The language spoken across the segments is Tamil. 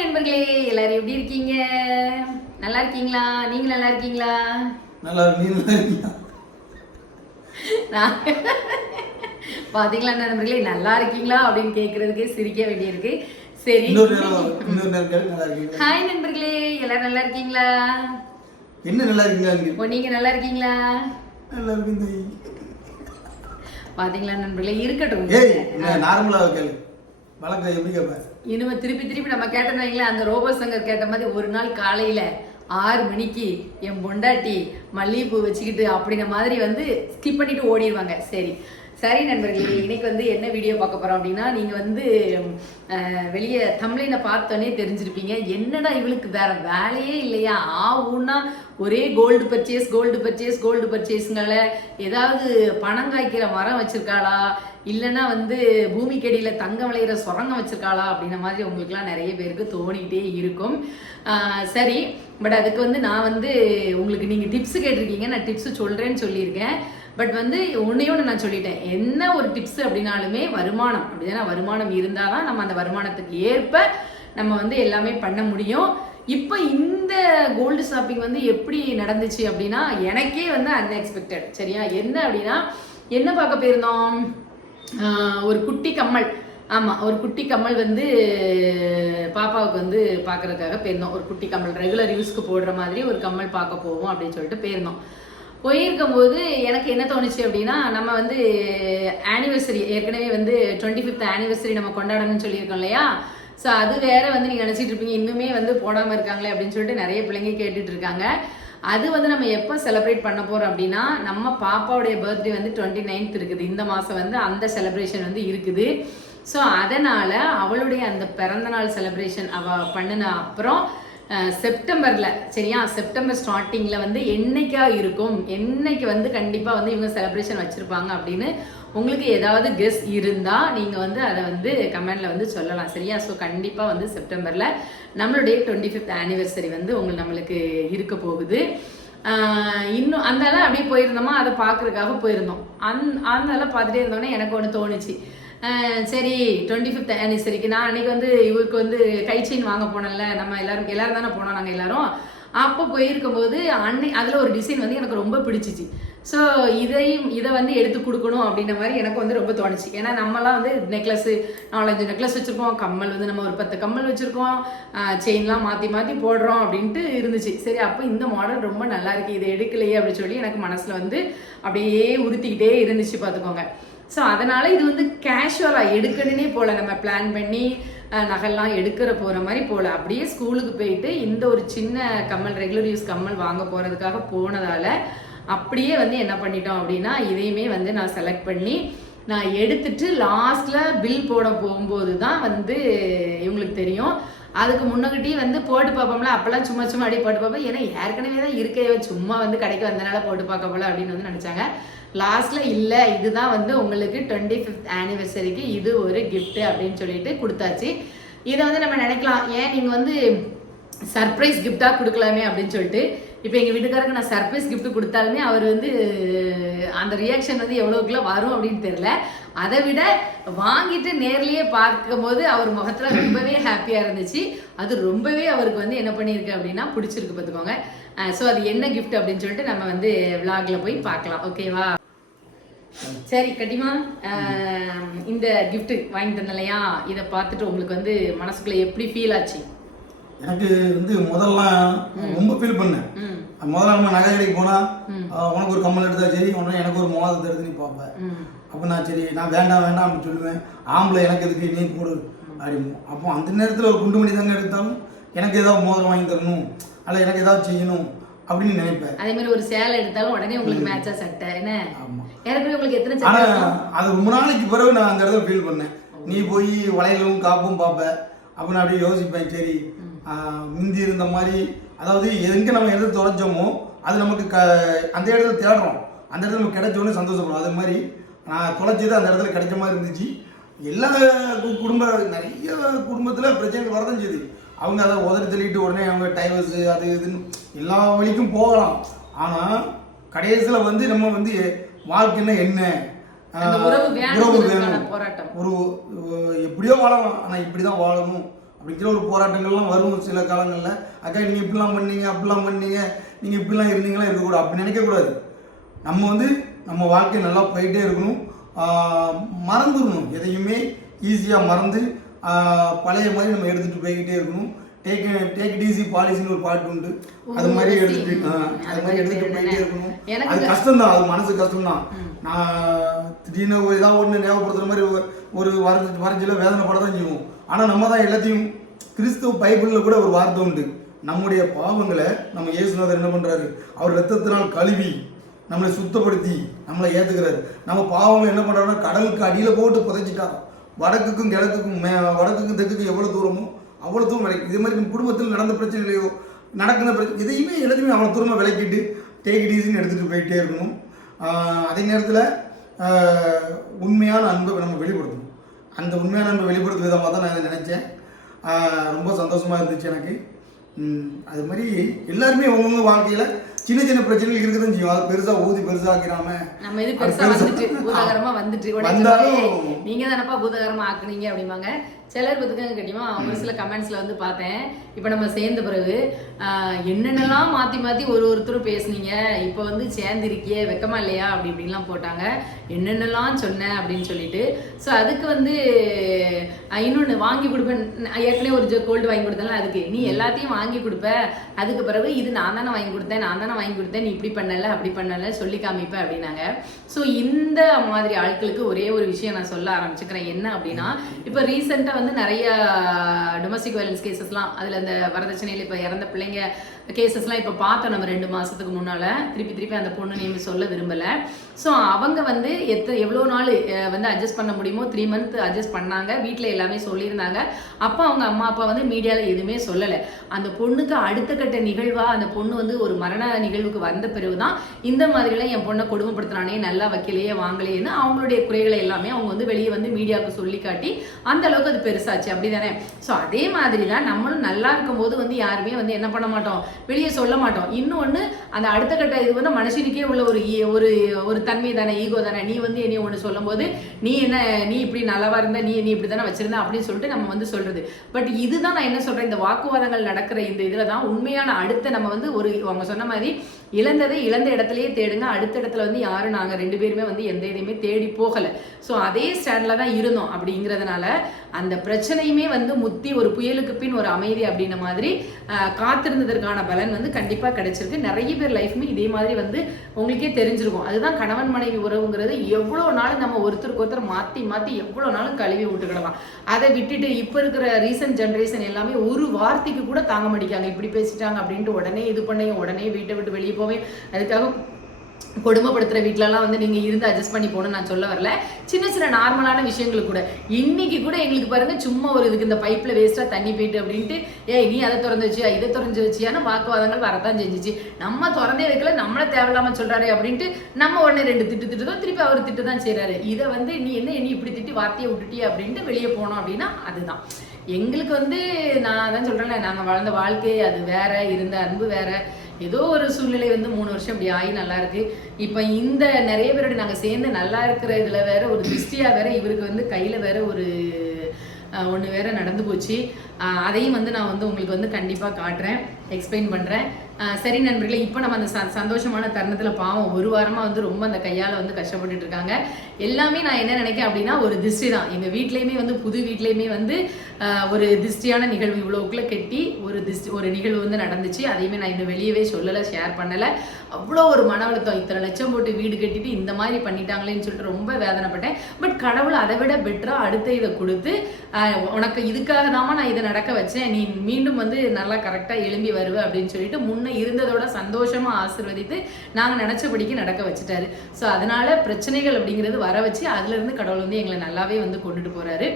நண்பர்களே, எல்லாரும் எப்படி இருக்கீங்க? நல்லா இருக்கீங்களா? நீங்க நல்லா இருக்கீங்களா? நல்லா இருக்கீங்களா? பாத்தீங்களா நண்பர்களே, நல்லா இருக்கீங்களா அப்படின்னு கேட்கறதுக்கே சிரிக்க வேண்டியிருக்கு. சரி, ஹாய் நண்பர்களே, எல்லாரும் நல்லா இருக்கீங்களா? என்ன நல்லா இருக்கீங்களா? நீங்க நல்லா இருக்கீங்களா? நல்லா இருக்கீங்க. பாத்தீங்களா நண்பர்களே, இருக்கட்டும். நார்மலா கேளு. வழக்கம் எப்படி கேட்பேன்? இனிமே திருப்பி நம்ம கேட்டோம்னு வைங்களேன், அந்த ரோபோ சங்கர் கேட்ட மாதிரி ஒரு நாள் காலையில 6 மணிக்கு என் பொண்டாட்டி மல்லிகைப்பூ வச்சுக்கிட்டு அப்படின்ன மாதிரி வந்து ஸ்கிப் பண்ணிட்டு ஓடிடுவாங்க. சரி நண்பர்களே, இன்னைக்கு வந்து என்ன வீடியோ பார்க்க போறோம் அப்படின்னா, நீங்க வந்து வெளியே தம்ப்லைனை பார்த்தோன்னே தெரிஞ்சிருப்பீங்க, என்னடா இவளுக்கு வேற வேலையே இல்லையா, ஊன்னா ஒரே கோல்டு பர்ச்சேஸ்ங்கள, ஏதாவது பணம் காய்க்கிற மரம் வச்சிருக்காளா, இல்லைன்னா வந்து பூமிக்கடியில தங்கம் விளையிற சுரங்கம் வச்சிருக்காளா அப்படின்ன மாதிரி உங்களுக்குலாம் நிறைய பேருக்கு தோணிக்கிட்டே இருக்கும். சரி, பட் அதுக்கு வந்து நான் வந்து உங்களுக்கு நீங்கள் டிப்ஸ் கேட்டிருக்கீங்க, நான் டிப்ஸ் சொல்கிறேன்னு சொல்லியிருக்கேன். பட் வந்து ஒன்று நான் சொல்லிட்டேன், என்ன ஒரு டிப்ஸ் அப்படின்னாலுமே வருமானம் அப்படின்னா, வருமானம் இருந்தால் தான் நம்ம அந்த வருமானத்துக்கு ஏற்ப நம்ம வந்து எல்லாமே பண்ண முடியும். இப்போ இந்த கோல்டு ஷாப்பிங் வந்து எப்படி நடந்துச்சு அப்படின்னா, எனக்கே வந்து அன்எக்ஸ்பெக்டட். சரியா, என்ன அப்படின்னா, என்ன பார்க்க போயிருந்தோம், ஒரு குட்டி கம்மல். ஆமாம், ஒரு குட்டி கம்மல் வந்து பாப்பாவுக்கு வந்து பார்க்குறதுக்காக போயிருந்தோம். ஒரு குட்டி கம்மல், ரெகுலர் யூஸ்க்கு போடுற மாதிரி ஒரு கம்மல் பார்க்க போவோம் அப்படின்னு சொல்லிட்டு போயிருந்தோம். போயிருக்கும் போது எனக்கு என்ன தோணுச்சு அப்படின்னா, நம்ம வந்து ஆனிவர்சரி ஏற்கனவே வந்து 25th ஆனிவர்சரி நம்ம கொண்டாடணும்னு சொல்லியிருக்கோம் இல்லையா. ஸோ அது வேற வந்து நீங்கள் நினச்சிட்டு இருப்பீங்க, இன்னுமே வந்து போடாமல் இருக்காங்களே அப்படின்னு சொல்லிட்டு நிறைய பிள்ளைங்க கேட்டுட்டு இருக்காங்க. அது வந்து நம்ம எப்போ செலிப்ரேட் பண்ண போகிறோம் அப்படின்னா, நம்ம பாப்பாவுடைய பர்த்டே வந்து 29th இருக்குது. இந்த மாதம் வந்து அந்த செலிப்ரேஷன் வந்து இருக்குது. ஸோ அதனால் அவளுடைய அந்த பிறந்தநாள் செலிப்ரேஷன் அவள் பண்ணின அப்புறம் செப்டம்பரில், சரியா, செப்டம்பர் ஸ்டார்டிங்கில் வந்து என்னைக்கா இருக்கும், என்னைக்கு வந்து கண்டிப்பாக வந்து இவங்க செலிப்ரேஷன் வச்சுருப்பாங்க அப்படின்னு உங்களுக்கு ஏதாவது கெஸ் இருந்தால் நீங்கள் வந்து அதை வந்து கமெண்டில் வந்து சொல்லலாம். சரியா, ஸோ கண்டிப்பாக வந்து செப்டம்பரில் நம்மளுடைய 25th ஆனிவர்சரி வந்து நம்மளுக்கு இருக்க போகுது. இன்னும் அந்தால அப்படியே போயிருந்தோமா, அதை பார்க்குறதுக்காக போயிருந்தோம். அந்தால பார்த்துட்டே இருந்தோன்னே எனக்கு ஒன்று தோணுச்சு, சரி 25th ஆனிவர்சரிக்கு நான் அன்றைக்கி வந்து இவருக்கு வந்து கை செயின் வாங்க போனோம்ல, நம்ம எல்லாரும் தானே போனோம் நாங்கள் எல்லாரும். அப்போ போயிருக்கும்போது அதில் ஒரு டிசைன் வந்து எனக்கு ரொம்ப பிடிச்சிச்சு. ஸோ இதை வந்து எடுத்து கொடுக்கணும் அப்படின்ற மாதிரி எனக்கு வந்து ரொம்ப தோணுச்சு. ஏன்னா நம்மலாம் வந்து நெக்லஸ்ஸு 4-5 நெக்லஸ் வச்சுருக்கோம், கம்மல் வந்து நம்ம ஒரு 10 கம்மல் வச்சுருக்கோம், செயின்லாம் மாற்றி போடுறோம் அப்படின்ட்டு இருந்துச்சு. சரி, அப்போ இந்த மாடல் ரொம்ப நல்லா இருக்குது, இதை எடுக்கலையே அப்படின்னு சொல்லி எனக்கு மனசில் வந்து அப்படியே உறுத்திக்கிட்டே இருந்துச்சு பார்த்துக்கோங்க. ஸோ அதனால் இது வந்து கேஷுவலாக எடுக்கணுன்னே போல், நம்ம பிளான் பண்ணி நகைலாம் எடுக்கிற போகிற மாதிரி போல், அப்படியே ஸ்கூலுக்கு போயிட்டு இந்த ஒரு சின்ன கம்மல், ரெகுலர் யூஸ் கம்மல் வாங்க போகிறதுக்காக போனதால் அப்படியே வந்து என்ன பண்ணிட்டோம் அப்படின்னா, இதையுமே வந்து நான் செலக்ட் பண்ணி நான் எடுத்துட்டு லாஸ்ட்டில் பில் போட போகும்போது தான் வந்து இவங்களுக்கு தெரியும். அதுக்கு முன்னகிட்டே வந்து போட்டு பார்ப்போம்ல, அப்போல்லாம் சும்மா அப்படியே போட்டு பார்ப்போம். ஏன்னா ஏற்கனவே தான் இருக்கையோ, சும்மா வந்து கடைக்கு வந்தனால போட்டு பார்க்க போல அப்படின்னு வந்து நினச்சாங்க. லாஸ்ட்டில் இல்லை, இதுதான் வந்து உங்களுக்கு 25th ஆனிவர்சரிக்கு இது ஒரு கிஃப்ட்டு அப்படின்னு சொல்லிட்டு கொடுத்தாச்சு. இதை வந்து நம்ம நினைக்கலாம், ஏன் நீங்கள் வந்து சர்ப்ரைஸ் கிஃப்டாக கொடுக்கலாமே அப்படின்னு சொல்லிட்டு. இப்போ எங்கள் வீட்டுக்காரருக்கு நான் சர்ப்ரைஸ் கிஃப்ட் கொடுத்தாலுமே அவர் வந்து அந்த ரியாக்ஷன் வந்து எவ்வளோக்குள்ள வரும் அப்படின்னு தெரியல. அதை விட வாங்கிட்டு நேர்லேயே பார்க்கும்போது அவர் முகத்தில் ரொம்பவே ஹாப்பியாக இருந்துச்சு. அது ரொம்பவே அவருக்கு வந்து என்ன பண்ணியிருக்கு அப்படின்னா பிடிச்சிருக்கு பார்த்துக்கோங்க. ஸோ அது என்ன கிஃப்ட் அப்படின்னு சொல்லிட்டு நம்ம வந்து விளாகில் போய் பார்க்கலாம். ஓகேவா? சரி கட்டிமா, இந்த கிஃப்ட் வாங்கி தந்தேன் இல்லையா, இதை பார்த்துட்டு உங்களுக்கு வந்து மனசுக்குள்ளே எப்படி ஃபீல் ஆச்சு? எனக்கு வந்து முதல்லாம் ரொம்ப ஃபீல் பண்ணேன். முதல்ல நம்ம நகை கடைக்கு போனால் உனக்கு ஒரு கம்மல் எடுத்தா சரி, உடனே எனக்கு ஒரு மோதிரத்தை எடுத்து நீ பார்ப்பேன். அப்போ நான் சரி, நான் வேண்டாம் அப்படின்னு சொல்லுவேன். ஆம்பளை எனக்கு எதுக்கு, நீ போடு அப்படின்னு. அப்போ அந்த நேரத்தில் ஒரு குண்டு மணி தாங்க எடுத்தாலும் எனக்கு ஏதாவது மோதிரம் வாங்கி தரணும், அல்ல எனக்கு ஏதாவது செய்யணும் அப்படின்னு நினைப்பேன். அதே மாதிரி ஒரு சேலை எடுத்தாலும் உடனே உங்களுக்கு மேட்சா சட்டை என்ன. ஆமாம், ஏற்கனவே உங்களுக்கு எத்தனை சட்டை? ஆனால் அது ரொம்ப நாளைக்கு பிறகு நான் அந்த இடத்துல ஃபீல் பண்ணேன். நீ போய் வளையலும் காப்பும் பார்ப்பேன். அப்போ நான் அப்படியே யோசிப்பேன், சரி முந்தி இருந்த மாதிரி, அதாவது எங்கே நம்ம எது தொலைச்சோமோ அது நமக்கு அந்த இடத்துல தேடுறோம், அந்த இடத்துல நமக்கு கிடைச்சோன்னு சந்தோஷப்படுறோம். அது மாதிரி நான் தொலைச்சது அந்த இடத்துல கிடைச்ச மாதிரி இருந்துச்சு. எல்லா நிறைய குடும்பத்தில் பிரச்சனைகள் வரதான் செய்யுது. அவங்க அதை உதறி தள்ளிட்டு உடனே அவங்க டைவர்ஸு அது இதுன்னு எல்லா வழிக்கும் போகலாம். ஆனால் கடைசியில் வந்து நம்ம வந்து வாழ்க்கைன்னா என்ன, உறவு வேணும், ஒரு எப்படியோ வாழலாம், ஆனால் இப்படி தான் வாழணும் அப்படிங்கிற ஒரு போராட்டங்கள்லாம் வரும் சில காலங்களில். அக்கா நீங்கள் இப்படிலாம் பண்ணீங்க, அப்படிலாம் பண்ணீங்க, நீங்கள் இப்படிலாம் இருந்தீங்களா, இருக்கக்கூடாது அப்படி நினைக்கக்கூடாது. நம்ம வந்து நம்ம வாழ்க்கை நல்லா போயிட்டே இருக்கணும். மறந்துடணும், எதையுமே ஈஸியாக மறந்து பழைய மாதிரி நம்ம எடுத்துகிட்டு போய்கிட்டே இருக்கணும். டேக் இட் ஈஸி பாலிசின்னு ஒரு பாட்டு உண்டு, அது மாதிரி எடுத்துகிட்டு போயிட்டே இருக்கணும். அது கஷ்டம்தான், அது மனசு கஷ்டம்தான். நான் திடீர்னு ஏதாவது ஒன்று ஞாபகப்படுத்துகிற மாதிரி ஒரு வரைஞ்சில வேதனைப்பட தான் செய்வோம். ஆனால் நம்ம தான் எல்லாத்தையும், கிறிஸ்துவ பைபிளில் கூட ஒரு வார்த்தை உண்டு, நம்முடைய பாவங்களை நம்ம இயேசுநாதர் என்ன பண்ணுறாரு, அவர் ரத்தத்தினால் கழுவி நம்மளை சுத்தப்படுத்தி நம்மளை ஏற்றுக்கிறாரு. நம்ம பாவங்களை என்ன பண்ணுறாருன்னா கடலுக்கு அடியில் போட்டு புதைச்சிட்டாரோ. வடக்குக்கும் கிழக்குக்கும் வடக்குக்கும் தெற்குக்கும் எவ்வளோ தூரமோ அவ்வளோ தூரம் விளக்கி, இதே மாதிரி நம்ம குடும்பத்தில் நடந்த பிரச்சனைகளையோ நடக்கிற பிரச்சனை எதையுமே எல்லாத்தையுமே அவ்வளோ தூரமாக விளக்கிட்டு டேக் இட் ஈஸின்னு எடுத்துகிட்டு போயிட்டே இருக்கணும். அதே நேரத்தில் உண்மையான அன்பை நம்ம வெளிப்படுத்தணும். அந்த உண்மையான அன்பை வெளிப்படுத்தும் விதமாக தான் நான் இதை நினச்சேன். ரொம்ப சந்தோஷமாக இருந்துச்சு எனக்கு. அது மாதிரி எல்லாருமே உங்கவுங்க வாழ்க்கையில் சின்ன சின்ன பிரச்சனைகள் இருக்குதுன்னு செய்யும். அது பெருசாக்கிறாம நம்ம இது பெருசா வந்துட்டு பூதாகரமா வந்துட்டு நீங்க தானப்பா பூதாகரமா ஆக்குனீங்க அப்படிம்பாங்க. சிலர் பத்துக்காங்க கேட்டியுமா ஒரு சில கமெண்ட்ஸ்ல வந்து பார்த்தேன், இப்போ நம்ம சேர்ந்த பிறகு என்னென்னலாம் மாற்றி மாற்றி ஒருத்தரும் பேசுனீங்க, இப்போ வந்து சேர்ந்துருக்கிய வெக்கமா இல்லையா அப்படி இப்படின்லாம் போட்டாங்க. என்னென்னலாம் சொன்னேன் அப்படின்னு சொல்லிட்டு. ஸோ அதுக்கு வந்து இன்னொன்று வாங்கி கொடுப்பேன், ஏற்கனவே ஒரு கோல்டு வாங்கி கொடுத்தேன், அதுக்கு நீ எல்லாத்தையும் வாங்கி கொடுப்ப, அதுக்கு பிறகு இது நான் தானே வாங்கி கொடுத்தேன், நீ இப்படி பண்ணல அப்படி பண்ணல சொல்லி காமிப்பேன் அப்படின்னாங்க. ஸோ இந்த மாதிரி ஆட்களுக்கு ஒரே ஒரு விஷயம் நான் சொல்ல ஆரம்பிச்சுக்கிறேன். என்ன அப்படின்னா, இப்போ ரீசெண்டாக வந்து நிறைய டொமஸ்டிக் வயலன்ஸ் கேசஸ்லாம், அதில் இந்த வரதட்சணையில் இப்போ இறந்த பிள்ளைங்க கேசஸ்லாம் இப்போ பார்த்தோம் நம்ம 2 மாதத்துக்கு முன்னால். திருப்பி அந்த பொண்ணு நேம் சொல்ல விரும்பலை. ஸோ அவங்க வந்து எவ்வளோ நாள் வந்து அட்ஜஸ்ட் பண்ண முடியுமோ 3 மந்த் அட்ஜஸ்ட் பண்ணாங்க. வீட்டில் எல்லாமே சொல்லியிருந்தாங்க. அப்போ அவங்க அம்மா அப்பா வந்து மீடியாவில் எதுவுமே சொல்லலை. அந்த பொண்ணுக்கு அடுத்த கட்ட நிகழ்வாக அந்த பொண்ணு வந்து ஒரு மரண நிகழ்வுக்கு வந்த பிறகு தான் இந்த மாதிரிலாம் என் பொண்ணை கொடுமைப்படுத்துறானே, நல்லா வைக்கலையே வாங்கலையேன்னு அவங்களுடைய குறைகளை எல்லாமே அவங்க வந்து வெளியே வந்து மீடியாவுக்கு சொல்லி காட்டி அந்த அளவுக்கு அது பெருசாச்சு. அப்படி தானே? ஸோ அதே மாதிரி தான் நம்மளும் நல்லா இருக்கும்போது வந்து யாருமே வந்து என்ன பண்ண மாட்டோம், வெளியே சொல்ல மாட்டோம். இன்னொன்று அந்த அடுத்த கட்ட இது வந்து மனுஷனுக்கே உள்ள ஒரு தன்மை தானே, ஈகோ தானே. நீ வந்து என்னைய ஒன்று சொல்லும் போது நீ இப்படி நல்லவா இருந்தா நீ இப்படி தானே வச்சிருந்தா அப்படின்னு சொல்லிட்டு நம்ம வந்து சொல்றது. பட் இதுதான் நான் என்ன சொல்றேன், இந்த வாக்குவாதங்கள் நடக்கிற இந்த இதுல தான் உண்மையான அடுத்த நம்ம வந்து அவங்க சொன்ன மாதிரி இழந்ததை இழந்த இடத்துலயே தேடுங்க. அடுத்த இடத்துல வந்து யாரும் நாங்க 2 பேருமே வந்து எந்த இதையுமே தேடி போகல. ஸோ அதே ஸ்டாண்ட்ல தான் இருந்தோம். அப்படிங்கிறதுனால அந்த பிரச்சனையுமே வந்து முத்தி ஒரு புயலுக்கு பின் ஒரு அமைதி அப்படின்ன மாதிரி காத்திருந்ததற்கான பலன் வந்து கண்டிப்பா கிடைச்சிருக்கு. நிறைய பேர் லைஃப்மே இதே மாதிரி வந்து உங்களுக்கே தெரிஞ்சிருக்கும். அதுதான் கணவன் மனைவி உறவுங்கிறது. எவ்வளோ நாள் நம்ம ஒருத்தருக்கு ஒருத்தர் மாற்றி எவ்வளோ நாளும் கழுவி விட்டுக்கிடலாம். அதை விட்டுட்டு இப்போ இருக்கிற ரீசன்ட் ஜென்ரேஷன் எல்லாமே ஒரு வார்த்தைக்கு கூட தாங்க மாட்டேங்காங்க. இப்படி பேசிட்டாங்க அப்படின்ட்டு உடனே இது பண்ணி உடனே வீட்டை விட்டு வெளியே போவேன். அதுக்காக கொடுமைப்படுத்துகிற வீட்டிலலாம் வந்து நீங்கள் இருந்து அட்ஜஸ்ட் பண்ணி போகணும்னு நான் சொல்ல வரல. சின்ன நார்மலான விஷயங்கள் கூட இன்னைக்கு கூட எங்களுக்கு பாருங்க, சும்மா ஒரு இதுக்கு இந்த பைப்பில் வேஸ்ட்டாக தண்ணி போயிட்டு அப்படின்ட்டு நீ அதை திறந்து வச்சியா இதை திறந்து வச்சியான்னு வாக்குவாதங்கள் வரத்தான் செஞ்சிச்சு. நம்ம திறந்தே வைக்கல, நம்மளை தேவையில்லாமல் சொல்கிறாரு அப்படின்ட்டு நம்ம உடனே 2 திட்டு தான், திருப்பி அவர் திட்டு தான் செய்கிறாரு. இதை வந்து நீ இப்படி திட்டி வார்த்தையை விட்டுட்டியா அப்படின்ட்டு வெளியே போனோம் அப்படின்னா அதுதான் எங்களுக்கு வந்து நான் தான் சொல்கிறேன்ல, நாங்கள் வாழ்ந்த வாழ்க்கை அது வேற, இருந்த அன்பு வேற. ஏதோ ஒரு சூழ்நிலை வந்து 3 வருஷம் இப்படி ஆகி நல்லா இருக்கு. இப்போ இந்த நிறைய பேரோட நாங்கள் சேர்ந்து நல்லா இருக்கிற இதில் வேற ஒரு திருஷ்டியாக வேற இவருக்கு வந்து கையில் வேற ஒரு ஒன்று வேற நடந்து போச்சு. அதையும் வந்து நான் வந்து உங்களுக்கு வந்து கண்டிப்பாக காட்டுறேன், எக்ஸ்பிளைன் பண்ணுறேன். சரி நண்பர்களே, இப்போ நம்ம அந்த சந்தோஷமான தருணத்தில் பாவம் 1 வாரமாக வந்து ரொம்ப அந்த கையால் வந்து கஷ்டப்பட்டுட்டு இருக்காங்க. எல்லாமே நான் என்ன நினைக்கிறேன் அப்படின்னா ஒரு திருஷ்டி தான். எங்கள் வீட்லேயுமே வந்து புது வீட்லேயுமே வந்து ஒரு திருஷ்டியான நிகழ்வு இவ்வளோக்குள்ளே கெட்டி ஒரு நிகழ்வு வந்து நடந்துச்சு. அதையுமே நான் இன்னும் வெளியவே சொல்லலை, ஷேர் பண்ணலை. அவ்வளோ ஒரு மன அழுத்தம், இத்தனை லட்சம் போட்டு வீடு கட்டிட்டு இந்த மாதிரி பண்ணிட்டாங்களேன்னு சொல்லிட்டு ரொம்ப வேதனைப்பட்டேன். பட் கடவுள் அதை விட பெட்டராக அடுத்த இதை கொடுத்து உனக்கு இதுக்காக தாமா நான் இதை நடக்க வச்சேன், நீ மீண்டும் வந்து நல்லா கரெக்டாக எழும்பி வருவ அப்படின்னு சொல்லிட்டு முன்ன இருந்ததோட சந்தோஷமா ஆசீர்வதித்து நாங்கள் நினைச்சபடிக்கு நடக்க வச்சுட்டாரு. ஸோ அதனால பிரச்சனைகள் அப்படிங்கிறது வர வச்சு அதுல இருந்து கடவுள் வந்து எங்களை நல்லாவே வந்து கொண்டுட்டு போறாரு.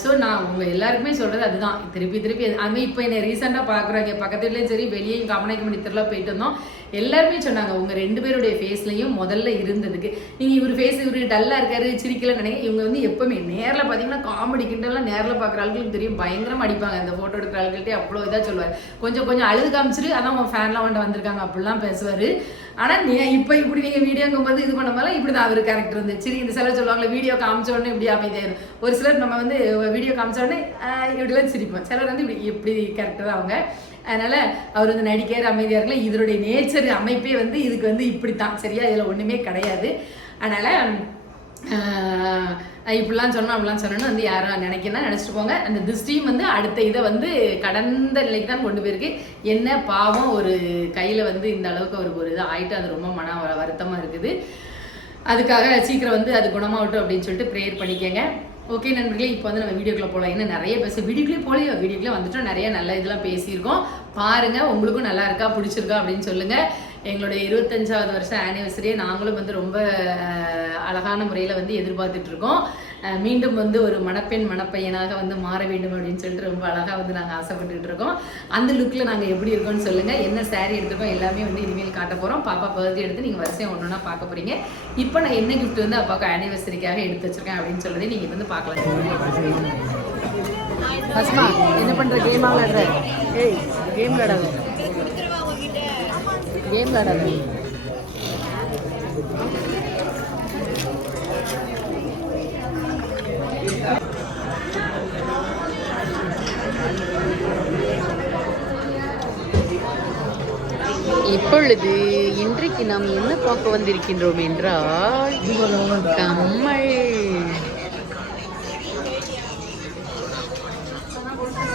ஸோ நான் உங்கள் எல்லாருக்குமே சொல்கிறது அதுதான். திருப்பி அதுமாதிரி இப்போ என்னை ரீசெண்டாக பார்க்குறாங்க, பக்கத்துலேயும் சரி வெளியே கமநாயக்கமணி திருவிழா போயிட்டு வந்தோம். எல்லாருமே சொன்னாங்க உங்கள் 2 பேருடைய ஃபேஸ்லையும் முதல்ல இருந்ததுக்கு நீங்கள் இவர் ஃபேஸ் இவர் டல்லாக இருக்காரு சிரிக்கலன்னு நினைக்க இவங்க வந்து எப்பவுமே நேரில் பார்த்தீங்கன்னா காமெடி கிண்டெல்லாம் நேரில் பார்க்குற ஆளுகளுக்கு தெரியும் பயங்கரமாக அடிப்பாங்க. அந்த ஃபோட்டோ எடுக்கிற ஆளுகிட்டே அவ்வளோ இதாக சொல்லுவார். கொஞ்சம் அழுது காமிச்சிட்டு அதான் உங்கள் ஃபேன்லாம் வந்திருக்காங்க அப்படிலாம் பேசுவார். ஆனால் இப்போ இப்படி நீங்கள் வீடியோங்கும்போது இது பண்ண போது இப்படி தான் அவர் கேரக்டர் வந்து சரி. இந்த சிலர் சொல்லுவாங்களே வீடியோ காமிச்ச உடனே இப்படி அமைதியாயிரும். ஒரு சிலர் நம்ம வந்து வீடியோ காமிச்ச உடனே இப்படிலாம் சிரிப்போம். சிலர் வந்து இப்படி கேரக்டர் தான் அவங்க. அதனால அவர் வந்து நடிக்கிற அமைதியாக இருக்கல. இதனுடைய நேச்சர் அமைப்பே வந்து இதுக்கு வந்து இப்படித்தான் சரியா. இதில் ஒன்றுமே கிடையாது. அதனால இப்படிலாம் சொன்னோம் அப்படிலாம் சொன்னோன்னு வந்து யாரும் நினச்சிட்டு போங்க. அந்த திருஷ்டியும் வந்து அடுத்த இதை வந்து கடந்த நிலைக்கு தான் கொண்டு போயிருக்கு. என்ன பாவம் ஒரு கையில் வந்து இந்த அளவுக்கு அவருக்கு ஒரு இது ஆயிட்டு அது ரொம்ப மன வருத்தமாக இருக்குது. அதுக்காக சீக்கிரம் வந்து அது குணமாகட்டும் அப்படின்னு சொல்லிட்டு ப்ரேயர் பண்ணிக்கங்க. ஓகே நண்பர்களே, இப்போ வந்து நம்ம வீடியோக்குள்ளே போகலாம். இன்னும் நிறைய வீடியோக்குள்ளே போகலையோ வீடியோக்குள்ளே வந்துட்டோம். நிறைய நல்ல இதெல்லாம் பேசியிருக்கோம். பாருங்கள், உங்களுக்கும் நல்லா இருக்கா பிடிச்சிருக்கா அப்படின்னு சொல்லுங்கள். எங்களுடைய 25வது வருஷம் ஆனிவர்சரியை நாங்களும் வந்து ரொம்ப அழகான முறையில் வந்து எதிர்பார்த்துட்ருக்கோம். மீண்டும் வந்து ஒரு மணப்பையனாக வந்து மாற வேண்டும் அப்படின்னு சொல்லிட்டு ரொம்ப அழகாக வந்து நாங்கள் ஆசைப்பட்டுக்கிட்டு இருக்கோம். அந்த லுக்கில் நாங்கள் எப்படி இருக்கோம்னு சொல்லுங்கள். என்ன சாரீ எடுத்துருக்கோம் எல்லாமே வந்து இனிமேல் காட்ட போகிறோம். பாப்பா பர்த்டே எடுத்து நீங்கள் வரிசையாக ஒன்று ஒன்றா பார்க்க போகிறீங்க. இப்போ நான் என்ன கிஃப்ட் வந்து அப்பாவுக்கு ஆனிவர்சரிக்காக எடுத்து வச்சுருக்கேன் அப்படின்னு சொல்லுறது நீங்கள் வந்து பார்க்கலாம். ஹஸ்மா என்ன பண்ணுற கேம் விளையாடுற? ஏய் கேம் விளையாடாது, கேம் விளையாடாது. இப்பொழுது இன்றைக்கு நாம் என்ன பார்க்க வந்திருக்கின்றோம் என்றால் கம்மல்.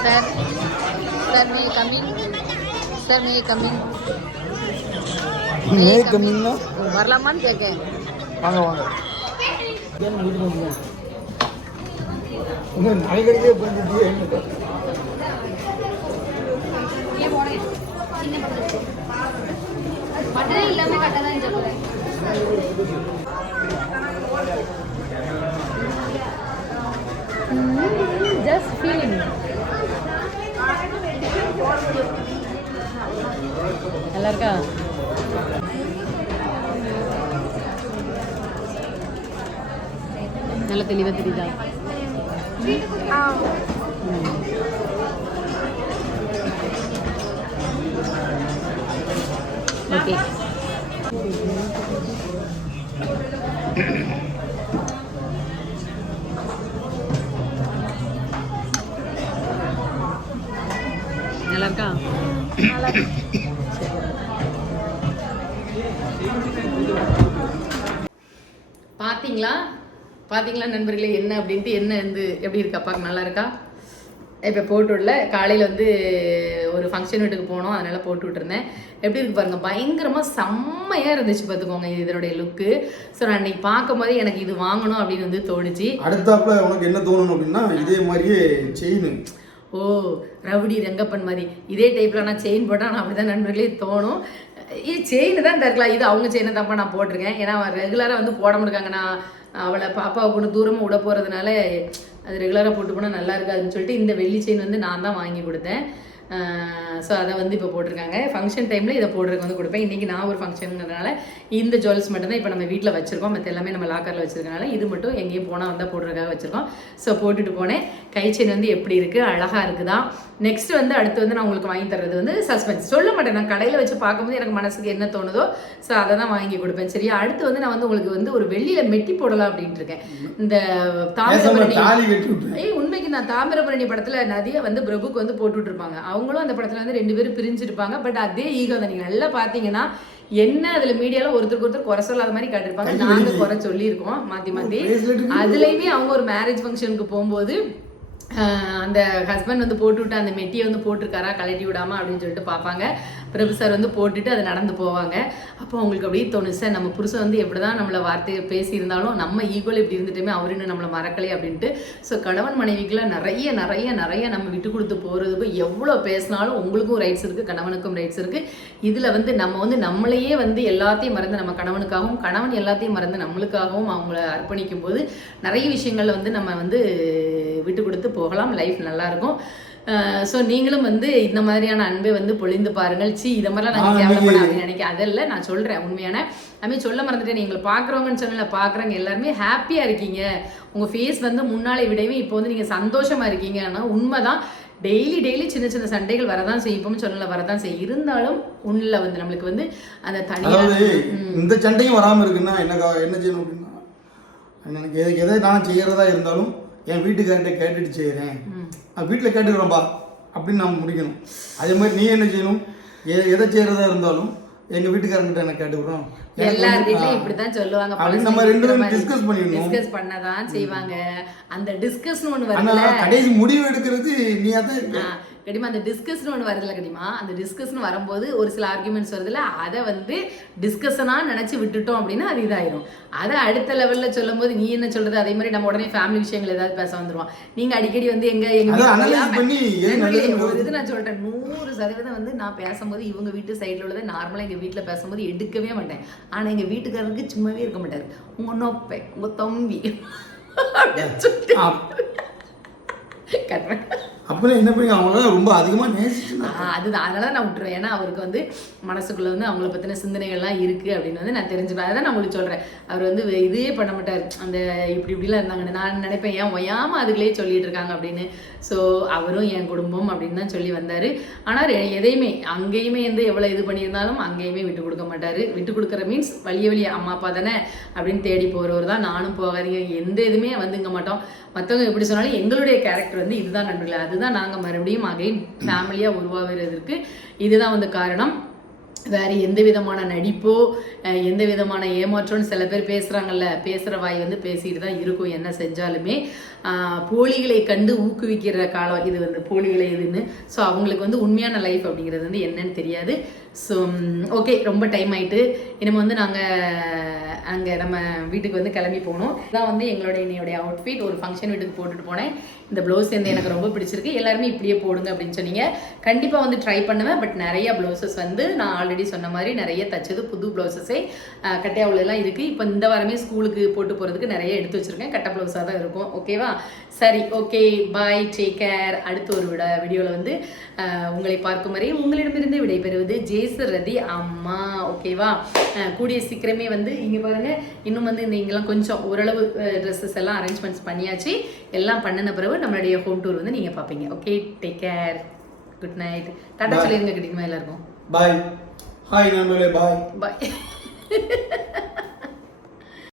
சார் சார் மே கம்மிங், சார் மே கம்மிங், மே கம்மிங் வரலாமான்னு கேட்க. வாங்க வாங்க. நாளைக்கே பண்ணிட்டு பட்டனே இல்லாம கட்டதான் சொல்றேன். ஜஸ்ட் ஃபீலிங் நல்லா இருக்கா? நல்ல தெளிவாக தெரியுதா? ஓகே. நல்லா இருக்கா? பார்த்தீங்களா நண்பர்களே என்ன அப்படின்ட்டு என்ன வந்து எப்படி இருக்கு அப்பாவுக்கு நல்லா இருக்கா? இப்போ போட்டுவிடல. காலையில் வந்து ஒரு ஃபங்க்ஷன் வீட்டுக்கு போனோம், அதனால் போட்டு விட்டுருந்தேன். எப்படி இருக்கு பாருங்கள், பயங்கரமாக செம்மையாக இருந்துச்சு பார்த்துக்கோங்க இதனுடைய லுக்கு. ஸோ நான் அன்றைக்கி பார்க்கும் போதே எனக்கு இது வாங்கணும் அப்படின்னு வந்து தோணுச்சு. அடுத்தாப்புல உனக்கு என்ன தோணணும் அப்படின்னா இதே மாதிரியே செயின். ஓ ரவுடி ரங்கப்பன் மாதிரி இதே டைப்பில் நான் செயின் போட்டால் நான் அப்படி தான் நண்பர்களே தோணும். இது செயின் தான் இருக்கலாம், இது அவங்க செயினை தான்ப்பா நான் போட்டிருக்கேன். ஏன்னா அவன் ரெகுலராக வந்து போட முடியாங்க. நான் அவளை பாப்பாவை கொண்டு தூரமாக விட போகிறதுனால அது ரெகுலராக போட்டு போனால் நல்லா இருக்காதுன்னு சொல்லிட்டு இந்த வெள்ளி செயின் வந்து நான் தான் வாங்கி கொடுத்தேன். ஸோ அதை வந்து இப்போ போட்டிருக்காங்க. ஃபங்க்ஷன் டைமில் இதை போடுறதுக்கு வந்து கொடுப்பேன். இன்றைக்கி நான் ஒரு ஃபங்க்ஷனுங்கிறதுனால இந்த ஜுவல்ஸ் மட்டும்தான் இப்போ நம்ம வீட்டில் வச்சுருக்கோம். மற்ற எல்லாமே நம்ம லாக்கரில் வச்சுருக்கனால இது மட்டும் எங்கேயும் போனால் வந்தால் போடுறதுக்காக வச்சுருக்கோம். ஸோ போட்டுட்டு போனேன். கை செயின் வந்து எப்படி இருக்குது, அழகாக இருக்குதா. நெக்ஸ்ட் வந்து அடுத்து வந்து நான் உங்களுக்கு வாங்கி தர்றது வந்து சஸ்பென்ஸ் சொல்ல மாட்டேன். நான் கடையில் வச்சு பார்க்கும்போது எனக்கு மனசுக்கு என்ன தோணுதோ ஸோ அதை தான் வாங்கி கொடுப்பேன். சரியா? அடுத்து வந்து நான் வந்து உங்களுக்கு வந்து ஒரு வெள்ளியில் மெட்டி போடலாம் அப்படின்ட்டு இருக்கேன். இந்த தாமிரபரணி உண்மைக்கு நான் தாமிரபரணி படத்தில் நதியை வந்து பிரபுக்கு வந்து போட்டுட்டு இருப்பாங்க. அவங்களும் அந்த படத்தில் வந்து 2 பேரும் பிரிஞ்சிருப்பாங்க. பட் அதே ஈகோ தான். நீங்கள் நல்லா பார்த்தீங்கன்னா என்ன அதில் மீடியாவில் ஒருத்தருக்கு குறை சொல்லாத மாதிரி காட்டிருப்பாங்க. நாங்கள் குறை சொல்லியிருக்கோம் மாற்றி மாற்றி. அதுலேயுமே அவங்க ஒரு மேரேஜ் ஃபங்க்ஷனுக்கு போகும்போது அந்த ஹஸ்பண்ட் வந்து போட்டுவிட்டு அந்த மெட்டியை வந்து போட்டிருக்காரா கலட்டி விடாமல் அப்படின்னு சொல்லிட்டு பார்ப்பாங்க. பிரபு சார் வந்து போட்டுட்டு அதை நடந்து போவாங்க. அப்போ அவங்களுக்கு அப்படியே தோணும், சார் நம்ம புருஷன் வந்து எப்படி தான் நம்மளை வார்த்தையை பேசியிருந்தாலும் நம்ம ஈக்குவல் இப்படி இருந்துட்டுமே அவர் இன்னும் நம்மளை மறக்கலை அப்படின்ட்டு. ஸோ கணவன் மனைவிக்கெலாம் நிறைய நிறைய நிறைய நம்ம விட்டு கொடுத்து போகிறதுக்கும் எவ்வளோ பேசினாலும் உங்களுக்கும் ரைட்ஸ் இருக்குது, கணவனுக்கும் ரைட்ஸ் இருக்குது. இதில் வந்து நம்ம வந்து நம்மளையே வந்து எல்லாத்தையும் மறந்து நம்ம கணவனுக்காகவும் கணவன் எல்லாத்தையும் மறந்து நம்மளுக்காகவும் அவங்கள அர்ப்பணிக்கும் போது நிறைய விஷயங்களில் வந்து நம்ம வந்து விட்டு கொடுத்து போகலாம். லைஃப் நல்லாயிருக்கும். ஸோ நீங்களும் வந்து இந்த மாதிரியான அன்பை வந்து பொழிந்து பாருங்கள். இதை மாதிரிலாம் நாங்கள் கேவலப்பட அப்படின்னு நினைக்க அதெல்லாம் நான் சொல்கிறேன் உண்மையான. அதுமாதிரி சொல்ல மறந்துட்டேன், எங்களை பார்க்குறவங்கன்னு சொன்னல, பார்க்குறவங்க எல்லாருமே ஹாப்பியாக இருக்கீங்க. உங்கள் ஃபேஸ் வந்து முன்னாலே விடவே இப்போ வந்து நீங்கள் சந்தோஷமாக இருக்கீங்க. ஆனால் உண்மைதான், டெய்லி சின்ன சின்ன சண்டைகள் வரதான் செய்யும். இப்பவும் சொல்லல வரதான் செய்யும். இருந்தாலும் உள்ள வந்து நம்மளுக்கு வந்து அந்த தனியாக இந்த சண்டையும் வராமல் இருக்குன்னா என்ன செய்யணும் அப்படின்னா, எனக்கு எதை நான் செய்யறதா இருந்தாலும் என் வீட்டுக்கார்ட்ட கேட்டுட்டு செய்கிறேன், வீட்டில் கேட்டுக்கிறோம்பா அப்படின்னு நான் முடிக்கணும். அதே மாதிரி நீ என்ன செய்யணும், எதை செய்யறதா இருந்தாலும் எங்க வீட்டுக்காரங்கிட்ட என்ன கேட்டுக்கிறோம். எல்லார் வீட்லயும் இப்படிதான் சொல்லுவாங்க. நம்ம ரெண்டு பேரும் டிஸ்கஸ் பண்ணதான் செய்வாங்க. அந்த டிஸ்கஸ்னு ஒண்ணு வரல, கடைசி முடிவு எடுக்கிறது நீயா தான் இருக்க. கடிமா அந்த டிஸ்கஸ்னு ஒன்று வருதுல கடிமா, அந்த டிஸ்கஸ்னு வரும்போது ஒரு சில ஆர்குமெண்ட்ஸ் வருதுல, அதை வந்து டிஸ்கஷனாக நினச்சி விட்டுட்டோம் அப்படின்னா அது இதாயிரும். அதை அடுத்த லெவலில் சொல்லும் போது நீ என்ன சொல்றது, அதே மாதிரி நம்ம உடனே ஃபேமிலி விஷயங்கள் ஏதாவது பேச வந்துருவோம். நீங்கள் அடிக்கடி வந்து எங்க இது நான் சொல்கிறேன், 100% வந்து நான் பேசும்போது இவங்க வீட்டு சைடில் உள்ளதை நார்மலாக எங்கள் வீட்டில் பேசும்போது எடுக்கவே மாட்டேன். ஆனால் எங்கள் வீட்டுக்காரருக்கு சும்மாவே இருக்க மாட்டார். உங்கள் நொப்பை உங்கள் தம்பி அப்படின்னு சொல்லிட்டு கட்டுறேன். அப்புறம் என்ன பண்ணி அவங்க ரொம்ப அதிகமாக நேசிச்சுனா அதுதான், அதனால நான் விட்டுருவேன். ஏன்னா அவருக்கு வந்து மனசுக்குள்ள வந்து அவங்கள பற்றின சிந்தனைகள்லாம் இருக்குது அப்படின்னு வந்து நான் தெரிஞ்சுப்பேன். அதான் நான் உங்களுக்கு சொல்கிறேன், அவர் வந்து இதே பண்ண மாட்டார். அந்த இப்படிலாம் இருந்தாங்கன்னு நான் நினைப்பேன், ஏன் ஒய்யாமல் அதுகளே சொல்லிட்டு இருக்காங்க அப்படின்னு. ஸோ அவரும் என் குடும்பம் அப்படின்னு தான் சொல்லி வந்தார். ஆனால் எதையுமே அங்கேயுமே வந்து எவ்வளோ இது பண்ணியிருந்தாலும் அங்கேயுமே விட்டு கொடுக்க மாட்டார். விட்டு கொடுக்குற மீன்ஸ் வழிய அம்மா அப்பா தானே அப்படின்னு தேடி போகிறவர் தான். நானும் போகாதீங்க எந்த இதுவுமே வந்துங்க மாட்டோம். மற்றவங்க எப்படி சொன்னாலும் எங்களுடைய கேரக்டர் வந்து இதுதான் நண்பர்களே. அதுதான் நாங்கள் மறுபடியும் அகைன் ஃபேமிலியாக உருவாகிறதுக்கு இதுதான் வந்து காரணம். வேறு எந்த விதமான நடிப்போ எந்த விதமான ஏமாற்றம்னு சில பேர் பேசுகிறாங்கல்ல, பேசுகிற வாய் வந்து பேசிட்டு தான் இருக்கும் என்ன செஞ்சாலுமே. போலிகளை கண்டு ஊக்குவிக்கிற காலம் இது வந்து, போலிகளை இதுன்னு. ஸோ அவங்களுக்கு வந்து உண்மையான லைஃப் அப்படிங்கிறது வந்து என்னன்னு தெரியாது. ஸோ ஓகே, ரொம்ப டைம் ஆகிட்டு இனிமேல் வந்து நாங்கள் அங்கே நம்ம வீட்டுக்கு வந்து கிளம்பி போகணும். இதான் வந்து என்னுடைய அவுட்ஃபிட். ஒரு ஃபங்க்ஷன் வீட்டுக்கு போட்டுட்டு போனேன். இந்த ப்ளவுஸ் வந்து எனக்கு ரொம்ப பிடிச்சிருக்கு. எல்லாருமே இப்படியே போடுங்க அப்படின்னு சொன்னீங்க. கண்டிப்பாக வந்து ட்ரை பண்ணுவேன். பட் நிறைய ப்ளவுசஸ் வந்து நான் ஆல்ரெடி சொன்ன மாதிரி நிறைய தச்சது புது ப்ளவுசஸே கட்டையாவுலலாம் இருக்குது. இப்போ இந்த வாரமே ஸ்கூலுக்கு போட்டு போகிறதுக்கு நிறைய எடுத்து வச்சுருக்கேன். கட்டை ப்ளவுஸாக தான் இருக்கும். ஓகேவா? சரி, ஓகே, பாய், டேக் கேர். அடுத்த ஒரு வீடியோவில் வந்து உங்களை பார்க்கும் வரை உங்களிடமிருந்து விடைபெறுவது ஜெயசரதி அம்மா. ஓகேவா? கூடிய சீக்கிரமே வந்து இங்கே பாருங்கள், இன்னும் வந்து இந்த இங்கெல்லாம் கொஞ்சம் ஓரளவு ட்ரெஸ்ஸஸ் எல்லாம் அரேஞ்ச்மெண்ட்ஸ் பண்ணியாச்சு. எல்லாம் பண்ணின பிறகு நம்மளுடைய ஹோம் டூர் வந்து நீங்கள் பார்ப்பீங்க. Okay, take care, good night. Tata சொல்லிருங்க கிடைக்குமா எல்லாருக்கும். பாய். ஹாய் நண்பர்களே, பாய் பாய்.